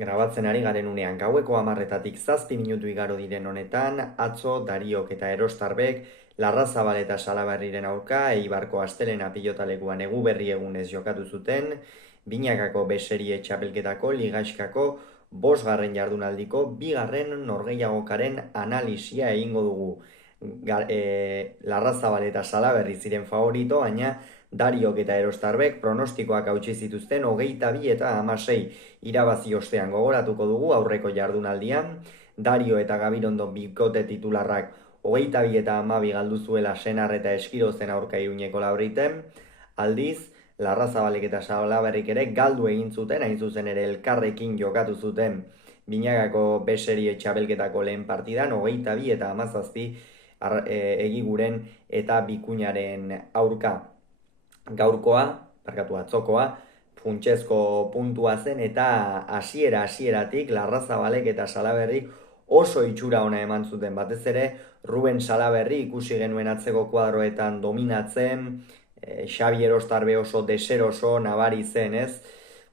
Grabatzen ari garen unean gaueko 10:07 minutu igaro diren honetan, atzo Dariok eta Erostarbek Larrazabal eta Salaberriren aurka Eibarko Astelena pilotalekuan Eguberri egunez jokatu zuten, binakako beserie txapelketako ligaxkako 5. jardunaldiko 2. norgehiagokaren analisia egingo dugu. Larrazabal eta Salaberri ziren favorito, baina Dariok eta Erostarbek pronostikoak hautsi zituzten 22 eta 16 irabazi ostean gogoratuko dugu aurreko jardunaldian. Dario eta Gabirondo bikote titularrak 22 eta 12 galdu zuela Senar eta Eskirozen aurka Iruñeko Labriten. Aldiz, Larrazabalek eta Salaberrik ere galdu egin zuten, hain zuzen ere elkarrekin jokatu zuten binagako beserie txabelketako lehen partidan, 22 eta 17 Egiguren eta Bikuñaren aurka. Gaurkoa, atzokoa, funtsezko puntua zen eta hasieratik Larrazabalek eta Salaberrik oso itxura ona eman zuten, batez ere Ruben Salaberri ikusi genuen atzeko kuadroetan dominatzen, Xabi Erostarbe oso deseroso nabari zen, ez?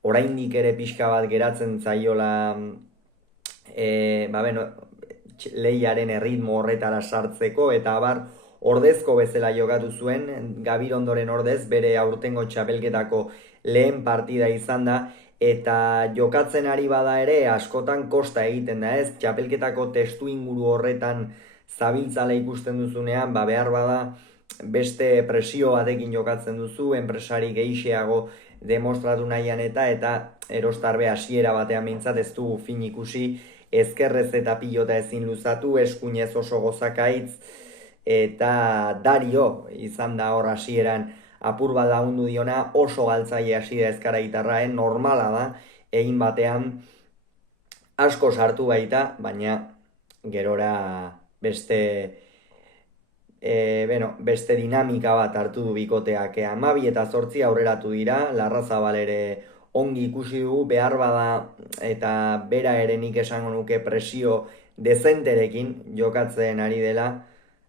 Oraindik ere pixka bat geratzen zaiola lehiaren erritmo horretara sartzeko eta abar ordezko bezala jokatu zuen, Gabirondoren ordez bere aurtengo txapelketako lehen partida izan da, eta jokatzen ari bada ere askotan kosta egiten da, ez? Txapelketako testu inguru horretan zabiltzala ikusten duzunean, behar bada beste presio batekin jokatzen duzu, enpresari gehixeago demostratu nahian eta Erostarbe hasiera batean behintzat ez du fin ikusi, ezkerrez eta pilota ezin luzatu, eskuinez oso gozakaitz, eta Dario izan da hor hasieran apur bat lagundu diona, oso galtzaile hasi da ezkara gitarraen, normala da, egin batean asko sartu baita, baina gerora beste dinamika bat hartu du bikoteak. 12 eta 8 aurreratu dira, Larrazabal ere ongi ikusi dugu, behar bada eta bera ere nik esango nuke presio dezenterekin jokatzen ari dela.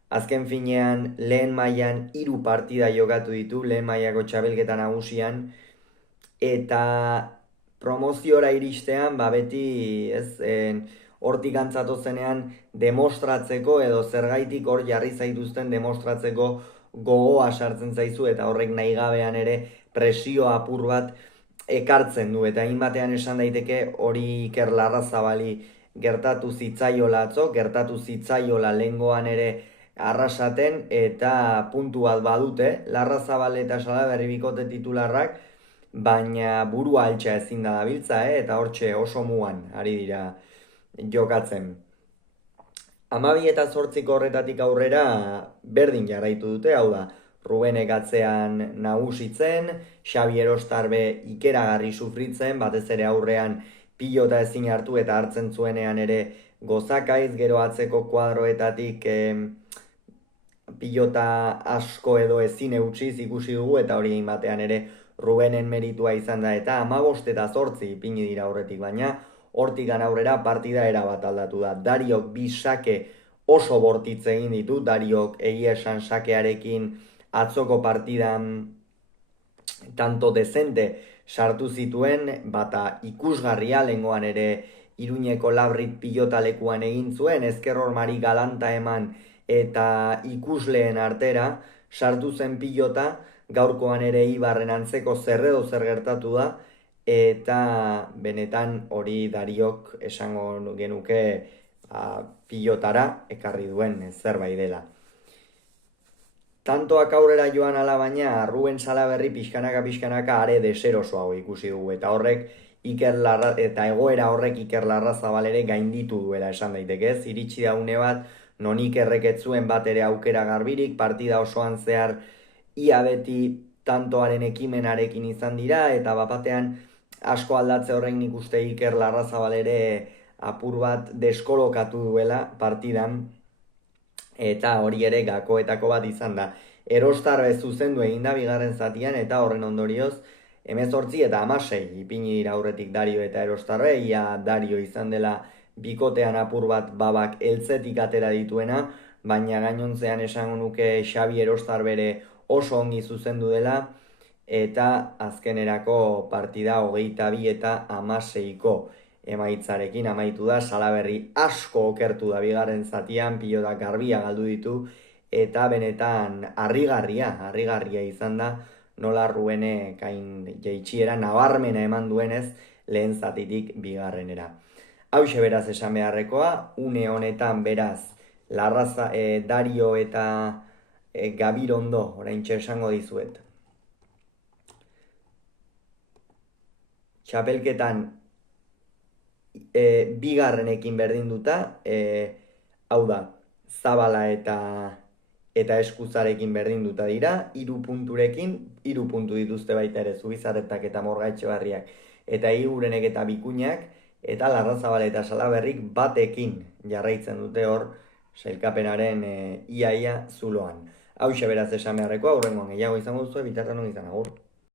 Azken finean lehen mailan 3 partida jokatu ditu, lehen mailako txabelketa nagusian, eta promoziora iristean, beti hortik antzatu zenean demostratzeko edo zergaitik hor jarri zaituzten demostratzeko gogoa sartzen zaizu, eta horrek nahi gabean ere presio apur bat ekartzen du, eta hainbatean esan daiteke hori Iker Larrazabali gertatu zitzaiola atzo, gertatu zitzaiola lehengoan ere arrasaten, eta puntu bat badute Larrazabal eta Salaberri bikote titularrak, baina burua altxa ezin da dabiltza, eta hortxe oso mugan ari dira jokatzen. 12 eta 8 horretatik aurrera berdin jarraitu dute, hau da, Rubenek atzean nagusitzen, Xabi Erostarbe ikeragarri sufritzen, batez ere aurrean pilota ezin hartu eta hartzen zuenean ere gozakaiz, gero atzeko kuadroetatik pilota asko edo ezin eutxiz ikusi dugu, eta hori egin batean ere Rubenen meritua izan da, eta 15 eta 8 ipini dira aurretik, baina hortikan aurrera partida erabat aldatu da. Dariok bi sake oso bortitze egin ditu, Dariok egia esan sakearekin atzoko partidan tanto dezente sartu zituen, bata ikusgarria lehengoan ere Iruñeko Labrit pilotalekuan egin zuen, ezker hormari galanta eman eta ikusleen artera sartu zen pilota, gaurkoan ere Ibarren antzeko zerredo zer gertatu da, eta benetan hori Dariok esango genuke pilotara ekarri duen zerbait dela. Tantoak aurrera joan ala baina, Ruben Salaberri pixkanaka are deserosoago ikusi dugu, eta horrek eta egoera horrek Iker Larrazabal ere gainditu duela esan daitekez, iritsi da une bat, non Ikerrek ez zuen bat ere aukera garbirik, partida osoan zehar ia beti tantoaren ekimenarekin izan dira, eta bapatean asko aldatze horrein ikuste Iker Larrazabal ere apur bat deskolokatu duela partidan, eta hori ere gakoetako bat izan da. Erostarbe zuzendu egin da bigarren zatian, eta horren ondorioz 18 eta 16 ipini dira aurretik Dario eta Erostarbe, ia Dario izan dela bikotean apur bat babak eltzetik atera dituena, baina gainontzean esango nuke Xabi Erostarbe ere oso ongi zuzendu dela, eta azkenerako partida 22 eta 16ko emaitzarekin amaitu da. Salaberri asko okertu da bigarren zatian, pilota garbia galdu ditu, eta benetan harrigarria izan da, nola Rubenek hain jaitsiera nabarmena eman duenez lehen zatitik bigarrenera. Hauxe beraz esan beharrekoa, une honetan beraz, Dario eta Gabirondo, oraintxe esango dizuet. Txapelketan bigarrenekin berdinduta, hau da, Zabala eta Eskuzarekin berdinduta dira, 3 punturekin, 3 puntu dituzte baita ere Zubizarretak eta Morgaetxebarriak, eta Igurenek eta Bikuñak, eta Larrazabal eta Salaberrik batekin jarraitzen dute hor sailkapenaren iaia zuloan. Hauxe beraz esan beharrekoa, hurrengoan gehiago izango duzu, bitartean izan agur.